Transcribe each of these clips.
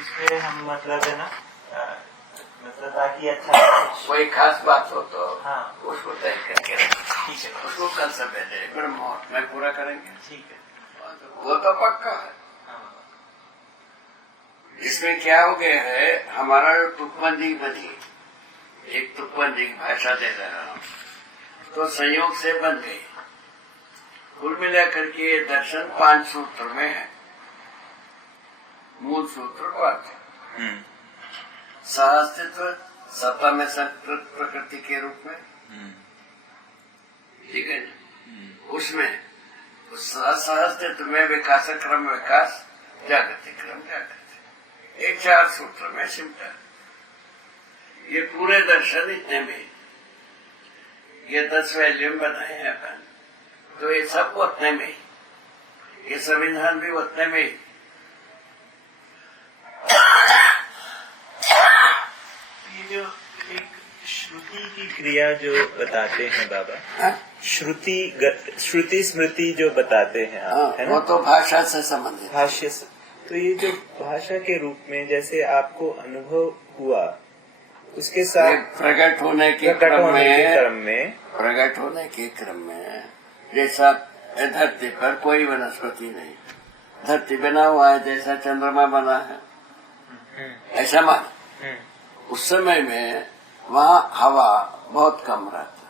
इसमें हम मतलब है ना मतलब ताकि अच्छा कोई खास बात हो तो हाँ उसको तय करके रखें। ठीक है उसको कल सवेरे ब्रह्म मुहूर्त में पूरा करेंगे। ठीक है वो तो पक्का है। हाँ इसमें क्या हो गया है, हमारा जो तुकबंदी बनी, एक तुकबंदी की भाषा दे रहा हूँ, तो संयोग से बन गई। कुल मिलाकर के दर्शन 5 सूत्र में है। मूल सूत्र 5 सहअस्तित्व सत्ता में संकृत प्रकृति के रूप में, ठीक है ना। उसमें सहअस्तित्व में विकास क्रम विकास, जागृति क्रम जागृति, एक 4 सूत्र में सिमटा। ये पूरे दर्शन इतने में, ये 10 वैल्यूम बनाए हैं अपन, तो ये सब उतने में, ये संविधान भी उतने में। ये जो एक श्रुति की क्रिया जो बताते हैं बाबा, श्रुति स्मृति जो बताते हैं आप, है ना? वो तो भाषा से संबंधित, भाष्य से। तो ये जो भाषा के रूप में जैसे आपको अनुभव हुआ, उसके साथ प्रकट होने के क्रम में जैसा धरती पर कोई वनस्पति नहीं, धरती बना हुआ है जैसा चंद्रमा बना है, ऐसा मान। उस समय में वहाँ हवा बहुत कम रहता,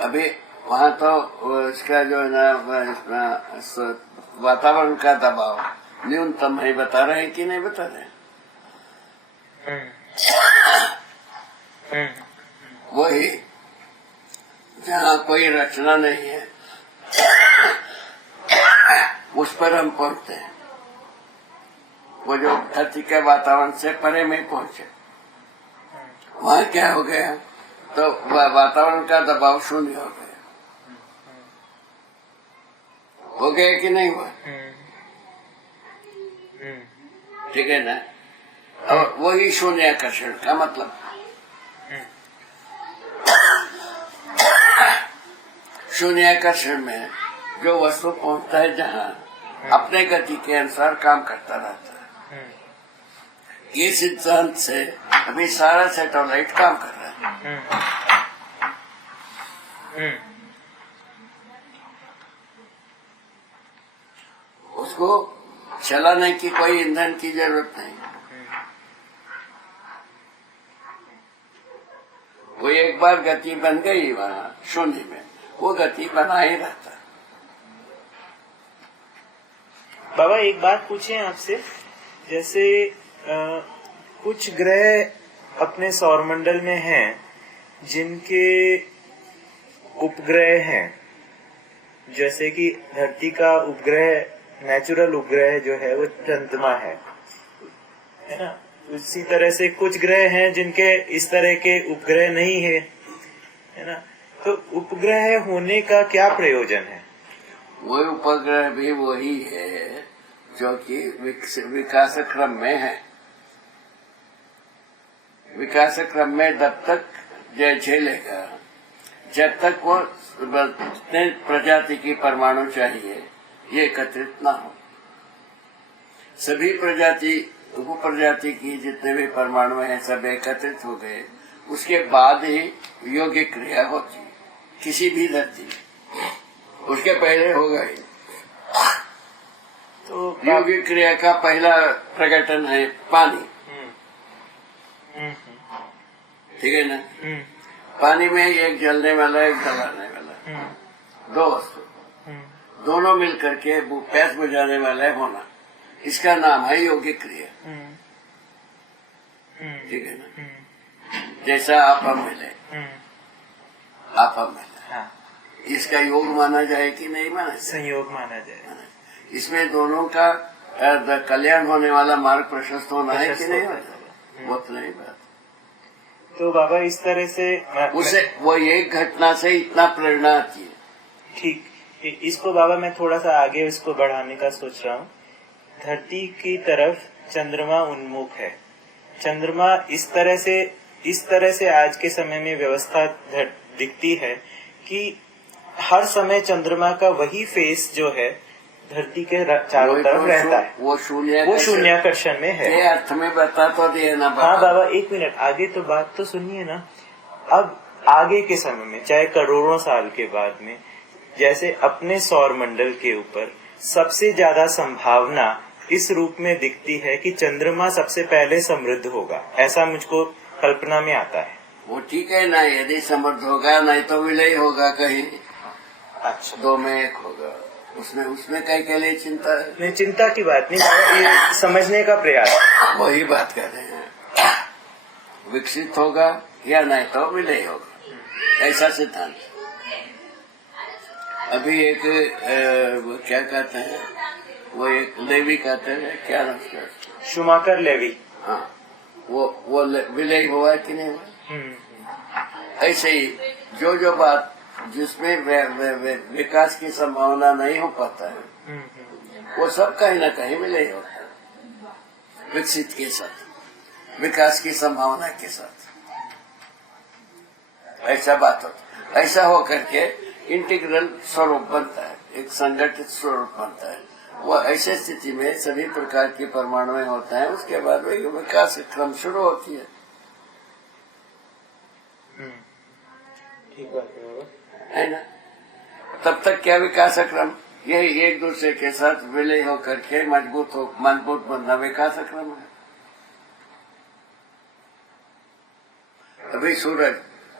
अभी वहाँ तो इसका जो है ना वातावरण का दबाव न्यूनतम है, बता रहे हैं कि नहीं बता रहे? वही जहाँ कोई रचना नहीं है उस पर हम पहुँचते हैं। वो जो धरती के वातावरण से परे में पहुँचे, वहाँ क्या हो गया, तो वातावरण का दबाव शून्य हो गया। हो गया कि नहीं हुआ? ठीक है ना। और वही शून्याकर्षण का मतलब, शून्याकर्षण में जो वस्तु पहुंचता है जहाँ अपने गति के अनुसार काम करता रहता है। ये सिद्धांत से अभी सारा सैटेलाइट काम कर रहा है। उसको चलाने की कोई ईंधन की जरूरत नहीं, वो एक बार गति बन गई वहाँ शून्य में, वो गति बना ही रहता। बाबा एक बात पूछे आपसे, जैसे कुछ ग्रह अपने सौरमंडल में हैं जिनके उपग्रह हैं, जैसे कि धरती का उपग्रह, नेचुरल उपग्रह जो है वो चंद्रमा है ना। उसी तरह से कुछ ग्रह हैं जिनके इस तरह के उपग्रह नहीं है ना। तो उपग्रह होने का क्या प्रयोजन है? वो उपग्रह भी वही है जो कि विकास क्रम में है। विकास क्रम में तब तक जय झेलेगा जब तक वो प्रजाति की परमाणु चाहिए ये एकत्रित ना हो। सभी प्रजाति उप प्रजाति की जितने भी परमाणु हैं सब एकत्रित हो गए, उसके बाद ही योग्य क्रिया होती किसी भी धरती में, उसके पहले होगा ही। तो योग्य क्रिया का पहला प्रकटन है पानी, ठीक है ना। पानी में एक जलने वाला एक दबाने वाला, दो वस्तु दोनों मिलकर के प्यास बुझाने वाला होना, इसका नाम है योगिक क्रिया, ठीक है ना। जैसा आप हम मिले, आप हम मिले, हाँ। इसका योग माना जाए कि नहीं माना जाए? संयोग माना जाए। इसमें दोनों का कल्याण होने वाला मार्ग प्रशस्त होना है कि नहीं होता? वो तो नहीं बात। तो बाबा इस तरह से उसे वो एक घटना से इतना प्रेरणा आती है। ठीक, इसको बाबा मैं थोड़ा सा आगे इसको बढ़ाने का सोच रहा हूँ। धरती की तरफ चंद्रमा उन्मुख है। चंद्रमा इस तरह से आज के समय में व्यवस्था दिखती है कि हर समय चंद्रमा का वही फेस जो है धरती के चारों तरफ रहता है, वो शून्याकर्षण में है। ये अर्थ में बता तो दिए ना बाबा। हाँ बाबा, एक मिनट, आगे तो बात तो सुनिए ना। अब आगे के समय में, चाहे करोड़ों साल के बाद में, जैसे अपने सौर मंडल के ऊपर सबसे ज्यादा संभावना इस रूप में दिखती है कि चंद्रमा सबसे पहले समृद्ध होगा, ऐसा मुझको कल्पना में आता है। वो ठीक है ना, यदि समृद्ध होगा, नहीं तो विलय होगा कहीं। अच्छा, 2 में 1 होगा, उसमें कहीं के लिए चिंता है? नहीं, चिंता की बात नहीं बाबा, ये समझने का प्रयास। वही बात कर रहे हैं, विकसित होगा या नहीं तो विलय होगा, ऐसा सिद्धांत। अभी एक क्या कहते हैं, वो एक लेवी कहते हैं, क्या नाम है, शुमाकर लेवी। हाँ, वो विलय हुआ कि नहीं हुआ? ऐसे ही जो बात जिसमें विकास की संभावना नहीं हो पाता है, वो सब कहीं ना कहीं विलय होता है, विकसित के साथ, विकास की संभावना के साथ। ऐसा बात होता है। ऐसा हो करके इंटीग्रल स्वरूप बनता है, एक संगठित स्वरूप बनता है। वो ऐसे स्थिति में सभी प्रकार के परमाणु होता है, उसके बाद विकास क्रम शुरू होती है। ठीक बात है ना? तब तक क्या विकास क्रम, यही एक दूसरे के साथ विलय होकर के मजबूत बनना विकास क्रम है। अभी सूरज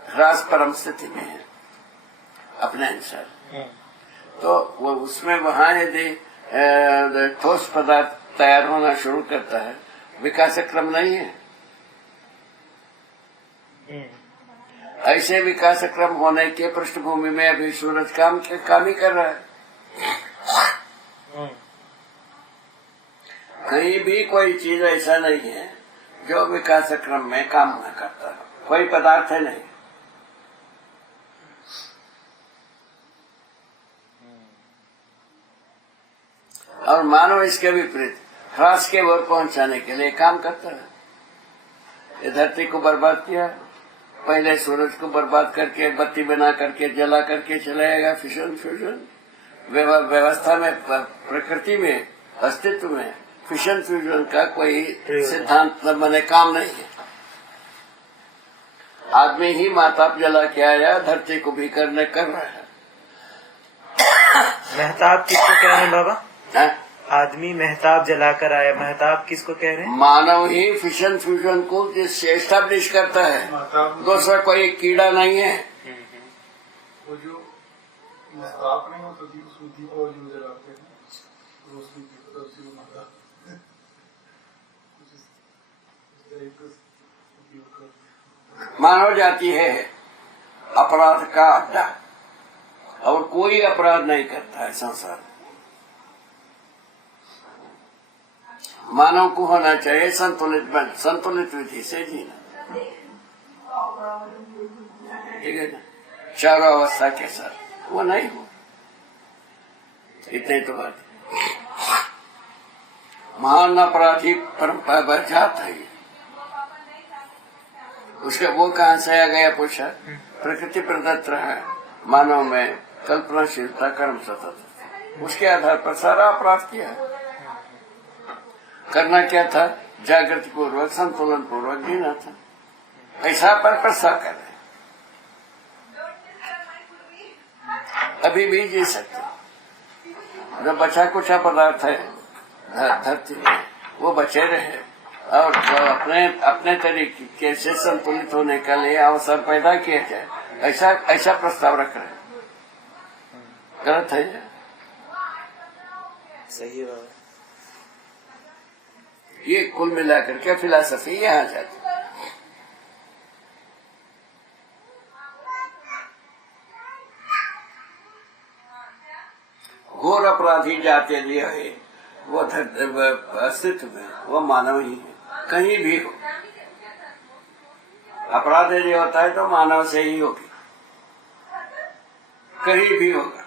ह्रास परम स्थिति में है अपने अनुसार, तो वो उसमें वहां यदि ठोस पदार्थ तैयार होना शुरू करता है, विकास क्रम नहीं है। ऐसे विकास क्रम होने के पृष्ठभूमि में अभी सूरज काम ही कर रहा है। कहीं भी कोई चीज ऐसा नहीं है जो विकास क्रम में काम न करता, कोई पदार्थ है नहीं। और मानव इसके विपरीत ह्रास के ओर पहुंचाने के लिए काम करता है। ये धरती को बर्बाद किया, पहले सूरज को बर्बाद करके बत्ती बना करके जला करके चलाएगा, फिशन फ्यूजन व्यवस्था में, प्रकृति में, अस्तित्व में फिशन फ्यूजन का कोई सिद्धांत मैंने काम नहीं है। आदमी ही माताप जला के आया, धरती को भी कर रहा है। मेहताब किसको कह रहे हैं बाबा? है? आदमी मेहताब जलाकर आया, मेहताब किसको कह रहे हैं? मानव ही फिशन फ्यूजन को एस्टेब्लिश करता है, दूसरा कोई कीड़ा नहीं है। वो जो मेहताब नहीं होता थी, उसमें दीपावली में जलाते हैं, रोशनी की तरफ से वो माता मानव जाति है अपराध का अड्डा, और कोई अपराध नहीं करता है संसार। मानव को होना चाहिए संतुलित विधि से जीना, ठीक है ना, चारों अवस्था के साथ। वो नहीं हो, इतने तो बात। महान अपराधी परंपरा बरजात है, उसके वो कहाँ से आ गया पूछा? प्रकृति प्रदत्त रहा है मानव में कल्पनाशीलता, कर्म सतत, उसके आधार पर सारा अपराध किया है। करना क्या था? जागृति पूर्वक संतुलन पूर्वक जीना था। ऐसा पर प्रसा कर रहे, अभी भी जी सकते। जो बचा कुचा पदार्थ है धरती में, वो बचे रहे और अपने तरीके से संतुलित होने के लिए अवसर पैदा किया जाए, ऐसा प्रस्ताव रख रहे हैं। गलत है? सही बात। ये कुल मिलाकर के फिलॉसफी यहाँ जाती है। घोर अपराधी जाते लिए है वो अस्तित्व में, वो मानव ही है। कहीं भी हो अपराध यदि होता है तो मानव से ही होगी, कहीं भी होगा।